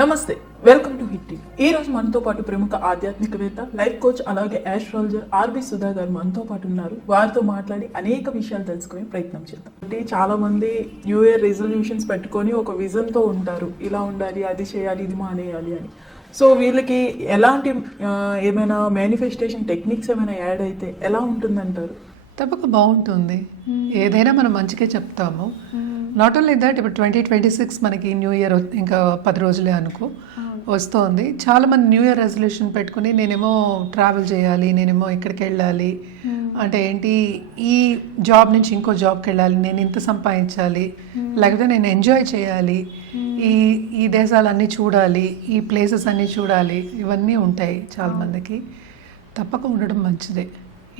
నమస్తే, welcome to hit TV. ఈ రోజు మనతో పాటు ప్రముఖ ఆధ్యాత్మికవేత్త, లైఫ్ కోచ్, అలాగే ఆస్ట్రాలజర్ ఆర్బి సుధా గారు మనతో పాటు ఉన్నారు. వారితో మాట్లాడి అనేక విషయాలు తెలుసుకునే ప్రయత్నం చేద్దాం. అంటే చాలా మంది న్యూ ఇయర్ రెజల్యూషన్స్ పెట్టుకొని ఒక విజన్ తో ఉంటారు, ఇలా ఉండాలి, అది చేయాలి, ఇది మానేయాలి అని. సో వీళ్ళకి ఎలాంటి ఏమైనా మేనిఫెస్టేషన్ టెక్నిక్స్ ఏమైనా యాడ్ అయితే ఎలా ఉంటుందంటారు? తప్పక బాగుంటుంది. ఏదైనా మనం మంచిగా చెప్తాము. నాట్ ఓన్లీ దట్, ఇప్పుడు 2026 మనకి న్యూ ఇయర్ ఇంకా 10 రోజులే అనుకో వస్తుంది. చాలామంది న్యూ ఇయర్ రెజల్యూషన్ పెట్టుకుని నేనేమో ట్రావెల్ చేయాలి, నేనేమో ఇక్కడికి వెళ్ళాలి, అంటే ఏంటి ఈ జాబ్ నుంచి ఇంకో జాబ్కి వెళ్ళాలి, నేను ఇంత సంపాదించాలి, లేకపోతే నేను ఎంజాయ్ చేయాలి, ఈ దేశాలన్నీ చూడాలి, ఈ ప్లేసెస్ అన్నీ చూడాలి, ఇవన్నీ ఉంటాయి చాలామందికి. తప్పక ఉండడం మంచిదే.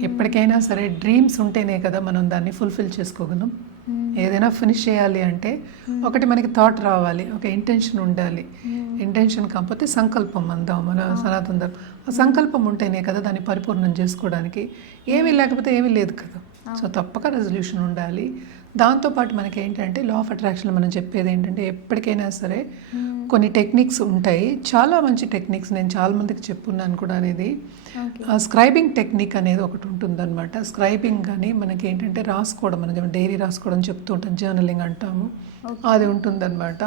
ఎప్పటికైనా సరే డ్రీమ్స్ ఉంటేనే కదా మనం దాన్ని ఫుల్ఫిల్ చేసుకోగలం. ఏదైనా ఫినిష్ చేయాలి అంటే ఒకటి మనకి థాట్ రావాలి, ఒక ఇంటెన్షన్ ఉండాలి. ఇంటెన్షన్ కాకపోతే సంకల్పం అందాం మన సనాతన ధర్మం. ఆ సంకల్పం ఉంటేనే కదా దాన్ని పరిపూర్ణం చేసుకోవడానికి. ఏమీ లేకపోతే ఏమీ లేదు కదా. సో తప్పక రెజల్యూషన్ ఉండాలి. దాంతోపాటు మనకి ఏంటంటే లా ఆఫ్ అట్రాక్షన్ మనం చెప్పేది ఏంటంటే ఎప్పటికైనా సరే కొన్ని టెక్నిక్స్ ఉంటాయి, చాలా మంచి టెక్నిక్స్. నేను చాలా మందికి చెప్పున్నాను కూడా. అనేది స్క్రైబింగ్ టెక్నిక్ అనేది ఒకటి ఉంటుందన్నమాట. స్క్రైబింగ్ కానీ మనకి ఏంటంటే రాసుకోవడం, మనం డైరీ రాసుకోవడం చెప్తూ ఉంటాం, జర్నలింగ్ అంటాము, అది ఉంటుందన్నమాట.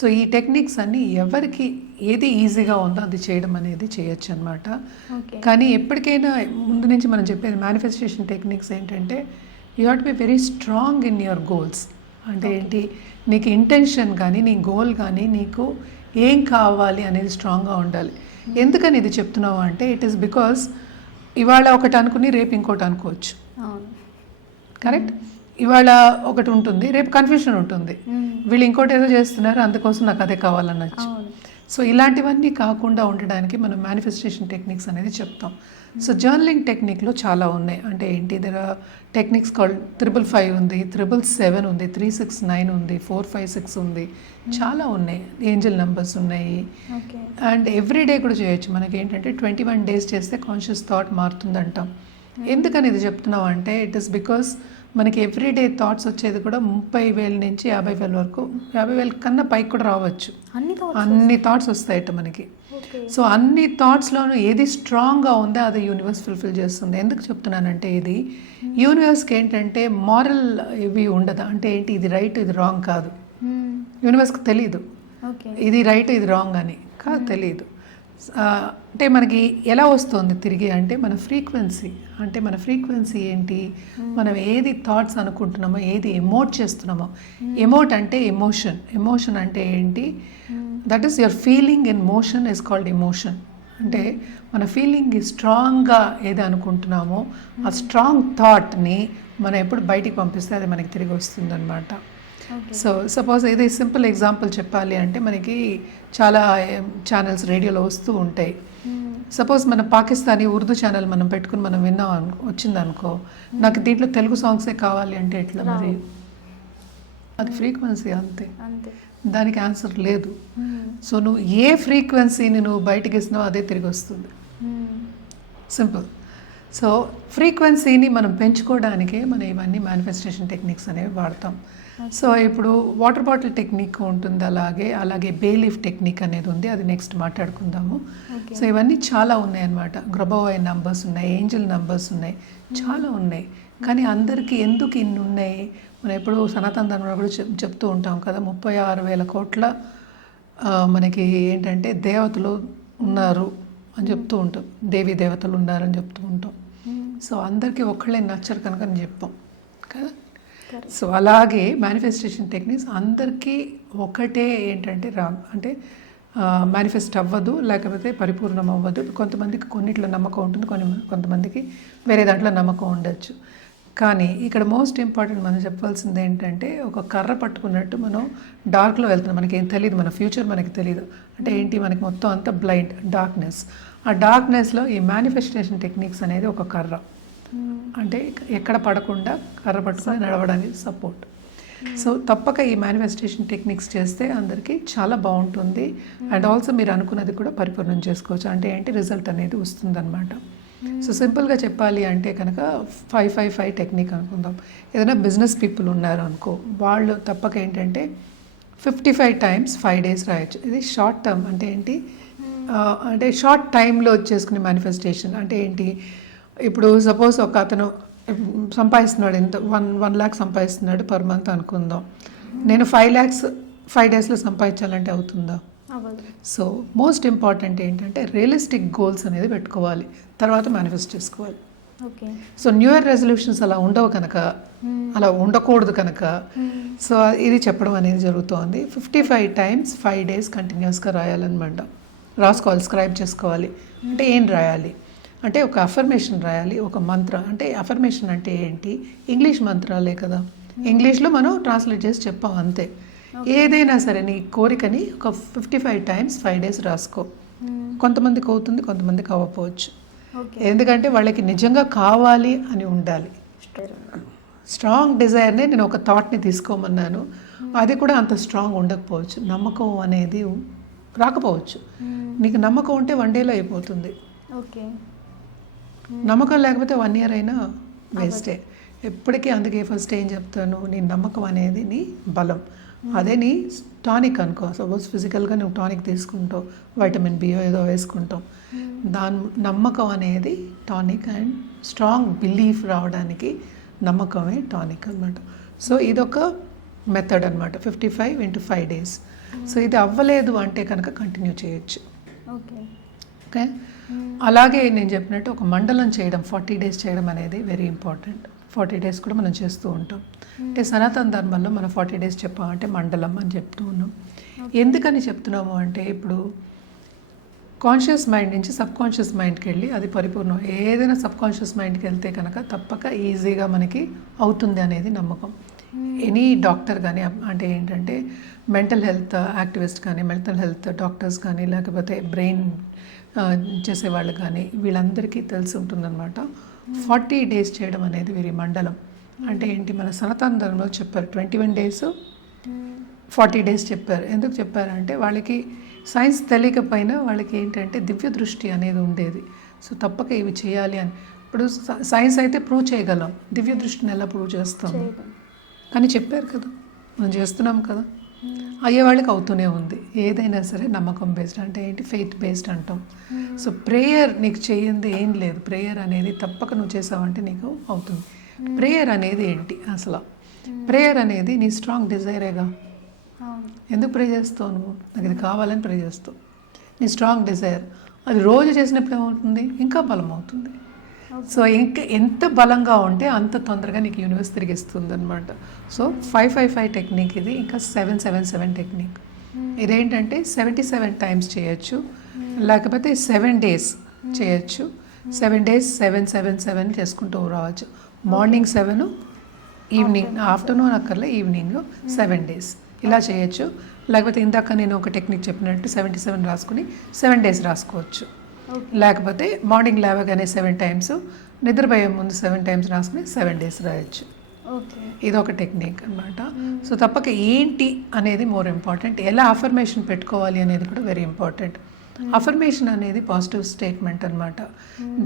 సో ఈ టెక్నిక్స్ అన్నీ ఎవరికి ఏది ఈజీగా ఉందో అది చేయడం అనేది చేయొచ్చు అనమాట. కానీ ఎప్పటికైనా ముందు నుంచి మనం చెప్పేది మేనిఫెస్టేషన్ టెక్నిక్స్ ఏంటంటే you have to be very strong in your goals. అంటే ఏంటి, నీకు ఇంటెన్షన్ కానీ నీ గోల్ కానీ నీకు ఏం కావాలి అనేది స్ట్రాంగ్గా ఉండాలి. ఎందుకని ఇది చెప్తున్నావు అంటే ఇట్ ఈస్ బికాస్ ఇవాళ ఒకటి అనుకుని రేపు ఇంకోటి అనుకోవచ్చు. కరెక్ట్? ఇవాళ ఒకటి ఉంటుంది, రేపు కన్ఫ్యూషన్ ఉంటుంది, వీళ్ళు ఇంకోటి ఏదో చేస్తున్నారు అందుకోసం నాకు అదే కావాలనొచ్చు. సో ఇలాంటివన్నీ కాకుండా ఉండడానికి మనం మేనిఫెస్టేషన్ టెక్నిక్స్ అనేది చెప్తాం. సో జర్నలింగ్ టెక్నిక్లో చాలా ఉన్నాయి. అంటే ఏంటి, దగ్గర టెక్నిక్స్ కాల్డ్ 555 ఉంది, 777 ఉంది, 369 ఉంది, 456 ఉంది, చాలా ఉన్నాయి. ఏంజల్ నెంబర్స్ ఉన్నాయి. అండ్ ఎవ్రీడే కూడా చేయొచ్చు. మనకి ఏంటంటే 21 days చేస్తే కాన్షియస్ థాట్ మారుతుంది అంటాం. ఎందుకని ఇది చెప్తున్నాం అంటే ఇట్ ఈస్ బికాస్ మనకి ఎవ్రీడే థాట్స్ వచ్చేది కూడా 30,000 నుంచి 50,000 వరకు, 50,000 కన్నా పైకి కూడా రావచ్చు. అన్ని థాట్స్ వస్తాయట మనకి. సో అన్ని థాట్స్లోనూ ఏది స్ట్రాంగ్గా ఉందో అది యూనివర్స్ ఫుల్ఫిల్ చేస్తుంది. ఎందుకు చెప్తున్నానంటే ఇది యూనివర్స్కి ఏంటంటే మారల్ ఇవి ఉండదు. అంటే ఏంటి, ఇది రైట్ ఇది రాంగ్ కాదు. యూనివర్స్కి తెలీదు ఇది రైట్ ఇది రాంగ్ అని కాదు, తెలీదు. అంటే మనకి ఎలా వస్తుంది తిరిగి అంటే మన ఫ్రీక్వెన్సీ. అంటే మన ఫ్రీక్వెన్సీ ఏంటి, మనం ఏది థాట్స్ అనుకుంటున్నామో, ఏది ఎమోట్ చేస్తున్నామో. ఎమోట్ అంటే ఎమోషన్. ఎమోషన్ అంటే ఏంటి, that is your feeling in motion is called emotion. అంటే మన ఫీలింగ్ స్ట్రాంగ్గా ఏది అనుకుంటున్నామో ఆ స్ట్రాంగ్ థాట్ని మనం ఎప్పుడు బయటికి పంపిస్తే అది మనకి తిరిగి వస్తుంది అనమాట. సో సపోజ్ ఇది సింపుల్ ఎగ్జాంపుల్ చెప్పాలి అంటే మనకి చాలా ఛానల్స్ రేడియోలో వస్తూ ఉంటాయి. సపోజ్ మన పాకిస్తానీ ఉర్దూ ఛానల్ మనం పెట్టుకుని మనం విన్నాం వచ్చిందనుకో, నాకు దీంట్లో తెలుగు సాంగ్సే కావాలి అంటే ఎట్లా మరి? అది ఫ్రీక్వెన్సీ అంతే, దానికి ఆన్సర్ లేదు. సో నువ్వు ఏ ఫ్రీక్వెన్సీని నువ్వు బయటకి ఇస్తున్నావు అదే తిరిగి వస్తుంది. సింపుల్. సో ఫ్రీక్వెన్సీని మనం పెంచుకోవడానికే మనం ఇవన్నీ మేనిఫెస్టేషన్ టెక్నిక్స్ అనేవి వాడతాం. సో ఇప్పుడు వాటర్ బాటిల్ టెక్నిక్ ఉంటుంది, అలాగే బేలీఫ్ టెక్నిక్ అనేది ఉంది, అది నెక్స్ట్ మాట్లాడుకుందాము. సో ఇవన్నీ చాలా ఉన్నాయి అన్నమాట. గ్రబోవై నంబర్స్ ఉన్నాయి, ఏంజల్ నంబర్స్ ఉన్నాయి, చాలా ఉన్నాయి. కానీ అందరికీ ఎందుకు ఇన్ని ఉన్నాయి? మనం ఎప్పుడు సనాతన ధర్మంలో కూడా చెప్తూ ఉంటాం కదా, 36,000 కోట్ల మనకి ఏంటంటే దేవతలు ఉన్నారు అని చెప్తూ ఉంటాం, దేవీ దేవతలు ఉన్నారని చెప్తూ ఉంటాం. సో అందరికీ ఒక్కళ్ళే నచ్చరు కనుక అని చెప్పాం కదా. సో అలాగే మేనిఫెస్టేషన్ టెక్నిక్స్ అందరికీ ఒకటే ఏంటంటే అంటే మేనిఫెస్ట్ అవ్వదు, లేకపోతే పరిపూర్ణం అవ్వదు. కొంతమందికి కొన్నిట్లో నమ్మకం ఉంటుంది, కొంతమందికి వేరే దాంట్లో నమ్మకం ఉండొచ్చు. కానీ ఇక్కడ మోస్ట్ ఇంపార్టెంట్ మనం చెప్పాల్సింది ఏంటంటే ఒక కర్ర పట్టుకున్నట్టు మనం డార్క్లో వెళ్తున్నాం, మనకి ఏం తెలియదు, మన ఫ్యూచర్ మనకి తెలియదు. అంటే ఏంటి, మనకి మొత్తం అంతా బ్లైండ్ డార్క్నెస్. ఆ డార్క్నెస్లో ఈ మేనిఫెస్టేషన్ టెక్నిక్స్ అనేది ఒక కర్ర. అంటే ఎక్కడ పడకుండా కర్ర పట్టుకొని నడవడానికి సపోర్ట్. సో తప్పక ఈ మేనిఫెస్టేషన్ టెక్నిక్స్ చేస్తే అందరికీ చాలా బాగుంటుంది. అండ్ ఆల్సో మీరు అనుకున్నది కూడా పరిపూర్ణం చేసుకోవచ్చు. అంటే ఏంటి, రిజల్ట్ అనేది వస్తుందన్నమాట. సో సింపుల్గా చెప్పాలి అంటే కనుక 555 టెక్నిక్ అనుకుందాం. ఏదైనా బిజినెస్ పీపుల్ ఉన్నారు అనుకో, వాళ్ళు తప్పక ఏంటంటే 55 టైమ్స్ 5 డేస్ రాయొచ్చు. ఇది షార్ట్ టర్మ్ అంటే ఏంటి, అంటే షార్ట్ టైంలో చేసుకునే మేనిఫెస్టేషన్ అంటే ఏంటి. ఇప్పుడు సపోజ్ ఒక అతను సంపాదిస్తున్నాడు, ఎంత 1 lakh సంపాదిస్తున్నాడు పర్ మంత్ అనుకుందాం. నేను 5 lakhs 5 డేస్లో సంపాదించాలంటే అవుతుందా? సో మోస్ట్ ఇంపార్టెంట్ ఏంటంటే రియలిస్టిక్ గోల్స్ అనేది పెట్టుకోవాలి, తర్వాత మేనిఫెస్ట్ చేసుకోవాలి. సో న్యూ ఇయర్ రెజల్యూషన్స్ అలా ఉండవు కనుక, అలా ఉండకూడదు కనుక, సో ఇది చెప్పడం అనేది జరుగుతోంది. 55 టైమ్స్ 5 డేస్ కంటిన్యూస్గా రాయాలన్నమాట. రాసుకోవాలి, స్క్రైబ్ చేసుకోవాలి. అంటే ఏం రాయాలి అంటే ఒక అఫర్మేషన్ రాయాలి, ఒక మంత్ర. అంటే అఫర్మేషన్ అంటే ఏంటి, ఇంగ్లీష్ మంత్రాలే కదా, ఇంగ్లీష్లో మనం ట్రాన్స్లేట్ చేసి చెప్పాం అంతే. ఏదైనా సరే నీ కోరికని ఒక 55 టైమ్స్ 5 డేస్ రాసుకో. కొంతమందికి అవుతుంది, కొంతమందికి అవ్వకపోవచ్చు. ఎందుకంటే వాళ్ళకి నిజంగా కావాలి అని ఉండాలి. స్ట్రాంగ్ డిజైర్నే నేను ఒక థాట్ని తీసుకోమన్నాను, అది కూడా అంత స్ట్రాంగ్ ఉండకపోవచ్చు. నమ్మకం అనేది రాకపోవచ్చు. నీకు నమ్మకం ఉంటే 1 డేలో అయిపోతుంది. నమ్మకం లేకపోతే 1 year అయినా వేస్టే ఎప్పటికీ. అందుకే ఫస్ట్ ఏం చెప్తాను, నీ నమ్మకం అనేది నీ బలం, అదే నీ టానిక్ అనుకో. సపోజ్ ఫిజికల్గా నువ్వు టానిక్ తీసుకుంటావు, వైటమిన్ బి ఏదో వేసుకుంటాం, దాని నమ్మకం అనేది టానిక్. అండ్ స్ట్రాంగ్ బిలీఫ్ రావడానికి నమ్మకమే టానిక్ అనమాట. సో ఇదొక మెథడ్ అనమాట, 55 into 5 days. సో ఇది అవ్వలేదు అంటే కనుక కంటిన్యూ చేయొచ్చు. ఓకే, అలాగే నేను చెప్పినట్టు ఒక మండలం చేయడం, 40 days చేయడం అనేది వెరీ ఇంపార్టెంట్. 40 days కూడా మనం చేస్తూ ఉంటాం. అంటే సనాతన ధర్మంలో మనం 40 days చెప్పామంటే మండలం అని చెప్తూ ఉన్నాం. ఎందుకని చెప్తున్నాము అంటే ఇప్పుడు కాన్షియస్ మైండ్ నుంచి సబ్ కాన్షియస్ మైండ్కి వెళ్ళి అది పరిపూర్ణం. ఏదైనా సబ్ కాన్షియస్ మైండ్కి వెళ్తే కనుక తప్పక ఈజీగా మనకి అవుతుంది అనేది నమ్మకం. ఎనీ డాక్టర్ కానీ, అంటే ఏంటంటే మెంటల్ హెల్త్ యాక్టివిస్ట్ కానీ, మెంటల్ హెల్త్ డాక్టర్స్ కానీ, లేకపోతే బ్రెయిన్ చేసేవాళ్ళు కానీ, వీళ్ళందరికీ తెలిసి ఉంటుందన్నమాట 40 days చేయడం అనేది వీరి మండలం. అంటే ఏంటి, మన సనాతన ధర్మంలో చెప్పారు 21 days 40 days చెప్పారు. ఎందుకు చెప్పారంటే వాళ్ళకి సైన్స్ తెలియకపోయినా వాళ్ళకి ఏంటంటే దివ్య దృష్టి అనేది ఉండేది. సో తప్పక ఇవి చేయాలి అని. ఇప్పుడు సైన్స్ అయితే ప్రూవ్ చేయగలం, దివ్య దృష్టిని ఎలా ప్రూవ్ చేస్తాము, కానీ చెప్పారు కదా, మనం చేస్తున్నాం కదా, అయ్యే వాళ్ళకి అవుతూనే ఉంది. ఏదైనా సరే నమ్మకం బేస్డ్, అంటే ఏంటి ఫెయిత్ బేస్డ్ అంటాం. సో ప్రేయర్ నీకు చేయంది ఏం లేదు, ప్రేయర్ అనేది తప్పక నువ్వు చేసావంటే నీకు అవుతుంది. ప్రేయర్ అనేది ఏంటి అసలు, ప్రేయర్ అనేది నీ స్ట్రాంగ్ డిజైరేగా. ఎందుకు ప్రే చేస్తావు నువ్వు, నాకు ఇది కావాలని ప్రే చేస్తావు, నీ స్ట్రాంగ్ డిజైర్. అది రోజు చేసినప్పుడు ఏమవుతుంది, ఇంకా బలం అవుతుంది. సో ఇంకా ఎంత బలంగా ఉంటే అంత తొందరగా నీకు యూనివర్స్ తిరిగిస్తుంది అనమాట. సో 555 టెక్నిక్ ఇది. ఇంకా 777 టెక్నిక్ ఇదేంటంటే 77 times చేయొచ్చు, లేకపోతే 7 days చేయొచ్చు. 7 days 777 చేసుకుంటూ రావచ్చు. మార్నింగ్ 7, ఈవినింగ్ ఆఫ్టర్నూన్ అక్కర్లే, ఈవినింగ్ 7 days ఇలా చేయొచ్చు. లేకపోతే ఇందాక నేను ఒక టెక్నిక్ చెప్పినట్టు 77 రాసుకుని 7 days రాసుకోవచ్చు. లేకపోతే మార్నింగ్ లేవగానే 7 times, నిద్రపోయే ముందు 7 times రాసుకుని 7 days రాయొచ్చు. ఇదొక టెక్నిక్ అనమాట. సో తప్పక ఏంటి అనేది మోర్ ఇంపార్టెంట్, ఎలా అఫర్మేషన్ పెట్టుకోవాలి అనేది కూడా వెరీ ఇంపార్టెంట్. అఫర్మేషన్ అనేది పాజిటివ్ స్టేట్మెంట్ అనమాట.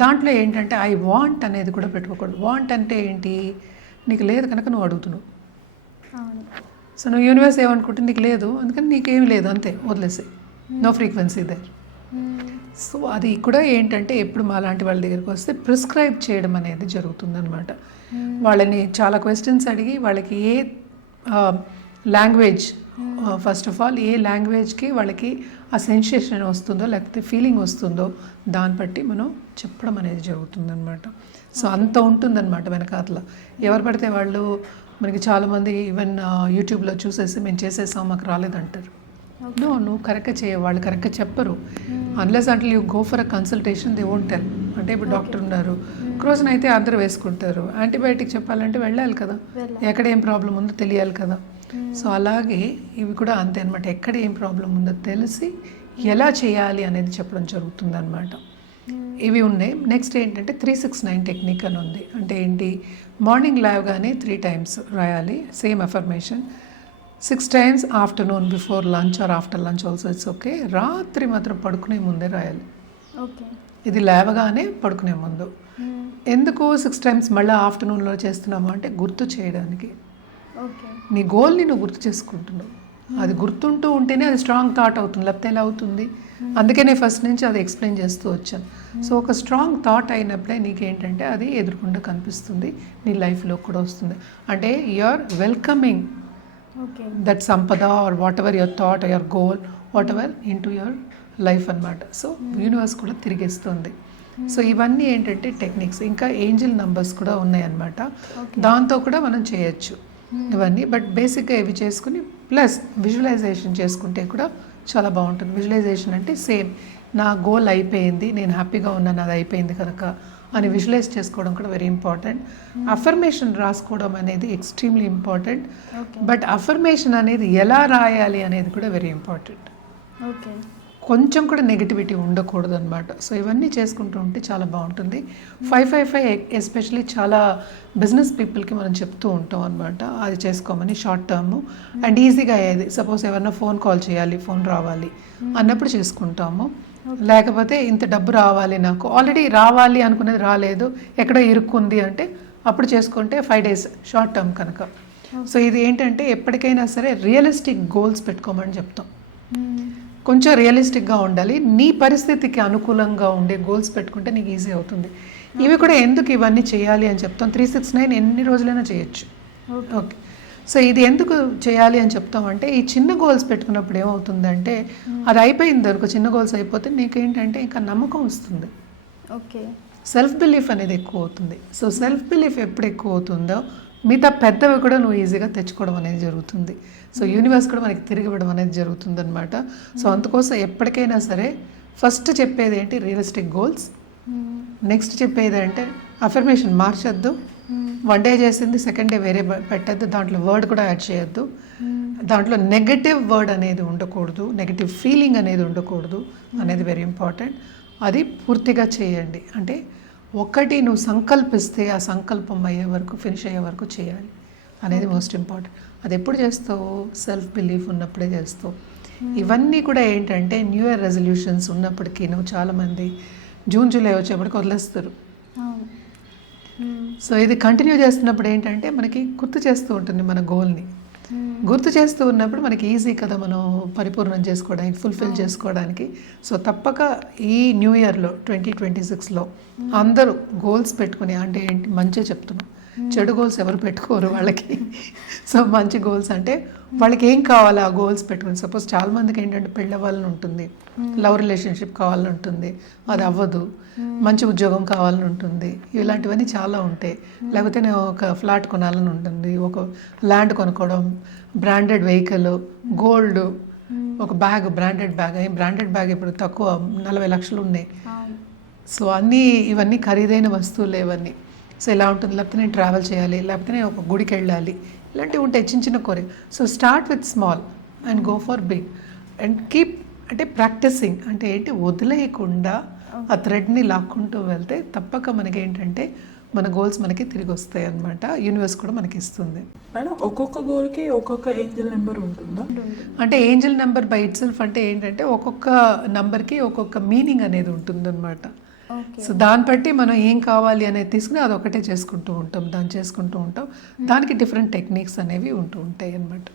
దాంట్లో ఏంటంటే ఐ వాంట్ అనేది కూడా పెట్టుకోకూడదు. వాంట్ అంటే ఏంటి, నీకు లేదు కనుక నువ్వు అడుగుతున్నావు. సో నువ్వు యూనివర్స్ ఏమనుకుంటే నీకు లేదు, అందుకని నీకేమి లేదు, అంతే వదిలేసే, నో ఫ్రీక్వెన్సీ దేర్. సో అది కూడా ఏంటంటే ఎప్పుడు మా లాంటి వాళ్ళ దగ్గరికి వస్తే ప్రిస్క్రైబ్ చేయడం అనేది జరుగుతుందన్నమాట. వాళ్ళని చాలా క్వశ్చన్స్ అడిగి వాళ్ళకి ఏ లాంగ్వేజ్, ఫస్ట్ ఆఫ్ ఆల్ ఏ లాంగ్వేజ్కి వాళ్ళకి ఆ సెన్సేషన్ వస్తుందో లేకపోతే ఫీలింగ్ వస్తుందో దాన్ని బట్టి మనం చెప్పడం అనేది జరుగుతుందన్నమాట. సో అంత ఉంటుందన్నమాట వెనకాతల. ఎవరు పడితే వాళ్ళు, మనకి చాలామంది ఈవెన్ యూట్యూబ్లో చూసేసి మేము చేసేసాం మాకు రాలేదంటారు. నువ్వు కరెక్ట్గా చేయ, వాళ్ళు కరెక్ట్గా చెప్పరు. అన్లెస్ అంటే you go for a consultation they won't tell. అంటే ఇప్పుడు డాక్టర్ ఉన్నారు, క్రోజన్ అయితే అందరూ వేసుకుంటారు, యాంటీబయాటిక్ చెప్పాలంటే వెళ్ళాలి కదా, ఎక్కడ ఏం ప్రాబ్లం ఉందో తెలియాలి కదా. సో అలాగే ఇవి కూడా అంతే అనమాట, ఎక్కడ ఏం ప్రాబ్లం ఉందో తెలిసి ఎలా చేయాలి అనేది చెప్పడం జరుగుతుంది అనమాట. ఇవి ఉన్నాయి. నెక్స్ట్ ఏంటంటే 369 టెక్నిక్ అని ఉంది. అంటే ఏంటి, మార్నింగ్ లేవగానే 3 times రాయాలి same affirmation, 6 times afternoon before lunch or after lunch also it's okay. రాత్రి మాత్రం పడుకునే ముందే రాయాలి. ఇది లేవగానే పడుకునే ముందు. ఎందుకు 6 times మళ్ళీ ఆఫ్టర్నూన్లో చేస్తున్నాము అంటే గుర్తు చేయడానికి. నీ గోల్ని నువ్వు గుర్తు చేసుకుంటున్నావు. అది గుర్తుంటూ ఉంటేనే అది స్ట్రాంగ్ థాట్ అవుతుంది, లేకపోతే ఎలా అవుతుంది. అందుకనే ఫస్ట్ నుంచి అది ఎక్స్ప్లెయిన్ చేస్తూ వచ్చాను. సో ఒక స్ట్రాంగ్ థాట్ అయినప్పుడే నీకేంటంటే అది ఎదురుకుండా కనిపిస్తుంది, నీ లైఫ్లో కూడా వస్తుంది. అంటే యూఆర్ వెల్కమింగ్ ఓకే. దట్ సంపద are whatever your thought, your goal, whatever into your life అనమాట. సో యూనివర్స్ కూడా తిరిగిస్తుంది. సో ఇవన్నీ ఏంటంటే టెక్నిక్స్. ఇంకా ఏంజిల్ నంబర్స్ కూడా ఉన్నాయన్నమాట, దాంతో కూడా మనం చేయొచ్చు ఇవన్నీ. బట్ బేసిక్గా ఇవి చేసుకుని ప్లస్ విజువలైజేషన్ చేసుకుంటే కూడా చాలా బాగుంటుంది. విజువలైజేషన్ అంటే సేమ్ నా గోల్ అయిపోయింది, నేను హ్యాపీగా ఉన్నాను, అది అయిపోయింది కనుక అని విజువలైజ్ చేసుకోవడం కూడా వెరీ ఇంపార్టెంట్. అఫర్మేషన్ రాసుకోవడం అనేది ఎక్స్ట్రీమ్లీ ఇంపార్టెంట్. బట్ అఫర్మేషన్ అనేది ఎలా రాయాలి అనేది కూడా వెరీ ఇంపార్టెంట్. ఓకే. కొంచెం కూడా నెగిటివిటీ ఉండకూడదు అనమాట. సో ఇవన్నీ చేసుకుంటూ ఉంటే చాలా బాగుంటుంది. 555 ఎస్పెషలీ చాలా బిజినెస్ పీపుల్కి మనం చెప్తూ ఉంటాం అనమాట, అది చేసుకోమని షార్ట్ టర్మ్ అండ్ ఈజీగా అయ్యేది. సపోజ్ ఎవరైనా ఫోన్ కాల్ చేయాలి, ఫోన్ రావాలి అన్నప్పుడు చేసుకుంటాము. లేకపోతే ఇంత డబ్బు రావాలి, నాకు ఆల్రెడీ రావాలి అనుకునేది రాలేదు, ఎక్కడో ఇరుక్కుంది అంటే అప్పుడు చేసుకుంటే 5 days షార్ట్ టర్మ్ కనుక. సో ఇది ఏంటంటే ఎప్పటికైనా సరే రియలిస్టిక్ గోల్స్ పెట్టుకోమని చెప్తాం. కొంచెం రియలిస్టిక్గా ఉండాలి, నీ పరిస్థితికి అనుకూలంగా ఉండే గోల్స్ పెట్టుకుంటే నీకు ఈజీ అవుతుంది. ఇవి కూడా ఎందుకు ఇవన్నీ చేయాలి అని చెప్తాం. 369 ఎన్ని రోజులైనా చేయొచ్చు. ఓకే. సో ఇది ఎందుకు చేయాలి అని చెప్తామంటే ఈ చిన్న గోల్స్ పెట్టుకున్నప్పుడు ఏమవుతుందంటే అది అయిపోయింది అనుకో, చిన్న గోల్స్ అయిపోతే నీకేంటంటే ఇంకా నమ్మకం వస్తుంది, ఓకే, సెల్ఫ్ బిలీఫ్ అనేది ఎక్కువ అవుతుంది. సో సెల్ఫ్ బిలీఫ్ ఎప్పుడు ఎక్కువ అవుతుందో మిగతా పెద్దవి కూడా నువ్వు ఈజీగా తెచ్చుకోవడం అనేది జరుగుతుంది. సో యూనివర్స్ కూడా మనకి తిరిగి ఇవ్వడం అనేది జరుగుతుంది అనమాట. సో అందుకోసం ఎప్పటికైనా సరే ఫస్ట్ చెప్పేది ఏంటి, రియలిస్టిక్ గోల్స్. నెక్స్ట్ చెప్పేది అంటే అఫర్మేషన్ మార్చొద్దు, 1 day చేసింది 2nd day వేరే పెట్టద్దు, దాంట్లో వర్డ్ కూడా యాడ్ చేయొద్దు, దాంట్లో నెగటివ్ వర్డ్ అనేది ఉండకూడదు, నెగటివ్ ఫీలింగ్ అనేది ఉండకూడదు అనేది వెరీ ఇంపార్టెంట్. అది పూర్తిగా చేయండి. అంటే ఒకటి నువ్వు సంకల్పిస్తే ఆ సంకల్పం అయ్యే వరకు, ఫినిష్ అయ్యే వరకు చేయాలి అనేది మోస్ట్ ఇంపార్టెంట్. అది ఎప్పుడు చేస్తావు, సెల్ఫ్ బిలీఫ్ ఉన్నప్పుడే చేస్తావు. ఇవన్నీ కూడా ఏంటంటే న్యూ ఇయర్ రెజల్యూషన్స్ ఉన్నప్పటికీ నువ్వు చాలామంది జూన్ జూలై వచ్చేప్పటికి వదిలేస్తారు. సో ఇది కంటిన్యూ చేస్తున్నప్పుడు ఏంటంటే మనకి గుర్తు చేస్తూ ఉంటుంది మన గోల్ని. గుర్తు చేస్తూ ఉన్నప్పుడు మనకి ఈజీ కదా మనం పరిపూర్ణం చేసుకోవడానికి, ఫుల్ఫిల్ చేసుకోవడానికి. సో తప్పక ఈ న్యూ ఇయర్లో 2026లో అందరూ గోల్స్ పెట్టుకుని, అంటే ఏంటి మంచిగా చెప్తున్నాం, చెడు గోల్స్ ఎవరు పెట్టుకోరు వాళ్ళకి. సో మంచి గోల్స్ అంటే వాళ్ళకి ఏం కావాలో ఆ గోల్స్ పెట్టుకుని. సపోజ్ చాలా మందికి ఏంటంటే పెళ్ళి అవ్వాలని ఉంటుంది, లవ్ రిలేషన్షిప్ కావాలని ఉంటుంది, అది అవ్వదు, మంచి ఉద్యోగం కావాలని ఉంటుంది, ఇలాంటివన్నీ చాలా ఉంటాయి. లేకపోతే నేను ఒక ఫ్లాట్ కొనాలని ఉంటుంది, ఒక ల్యాండ్ కొనుక్కోవడం, బ్రాండెడ్ వెహికల్, గోల్డ్, ఒక బ్యాగ్, బ్రాండెడ్ బ్యాగ్ ఇప్పుడు తక్కువ 40 లక్షలు ఉన్నాయి. సో ఇవన్నీ ఖరీదైన వస్తువులు ఇవన్నీ. సో ఇలా ఉంటుంది. లేకపోతే నేను ట్రావెల్ చేయాలి, లేకపోతే నేను ఒక గుడికి వెళ్ళాలి, ఇలాంటివి ఉంటాయి చిన్న చిన్న కోరిక. So start with small and go for big and keep, అంటే ప్రాక్టీసింగ్ అంటే ఏంటి, వదిలేయకుండా ఆ థ్రెడ్ని లాక్కుంటూ వెళ్తే తప్పక మనకి ఏంటంటే మన గోల్స్ మనకి తిరిగి వస్తాయి అన్నమాట. యూనివర్స్ కూడా మనకి ఇస్తుంది. మేడం ఒక్కొక్క గోల్కి ఒక్కొక్క ఏంజల్ నెంబర్ ఉంటుందా? అంటే Angel number by it self అంటే ఏంటంటే ఒక్కొక్క నెంబర్కి ఒక్కొక్క మీనింగ్ అనేది ఉంటుంది అనమాట. సో దాన్ని బట్టి మనం ఏం కావాలి అనేది తీసుకుని అదొకటే చేసుకుంటూ ఉంటాం, దాన్ని చేసుకుంటూ ఉంటాం. దానికి డిఫరెంట్ టెక్నిక్స్ అనేవి ఉంటూ ఉంటాయి అన్నమాట.